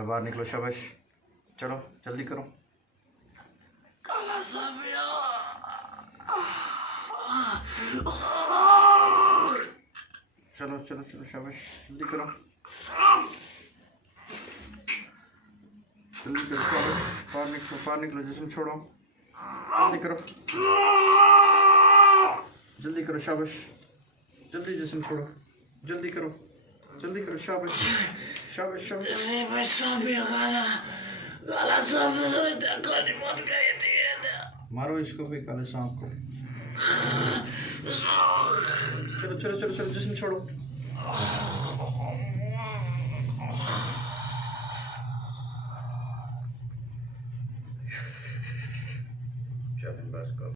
चलो बाहर निकलो, शाबाश, चलो जल्दी करो। काला साबिया। चलो चलो चलो, शाबाश, जल्दी करो, जल्दी करो, शाबाश, बाहर निकलो, जिस्म छोड़ो, जल्दी करो, जल्दी करो, शाबाश, जल्दी जिस्म छोड़ो, जल्दी करो, जल्दी करो, शाबाश, शाबाश, शाबाश। साबिया काला काला सांप से देखो नहीं मत करिए थी। मारो इसको भी, काले सांप को। चलो चलो चलो चलो, जिस्म छोड़ो।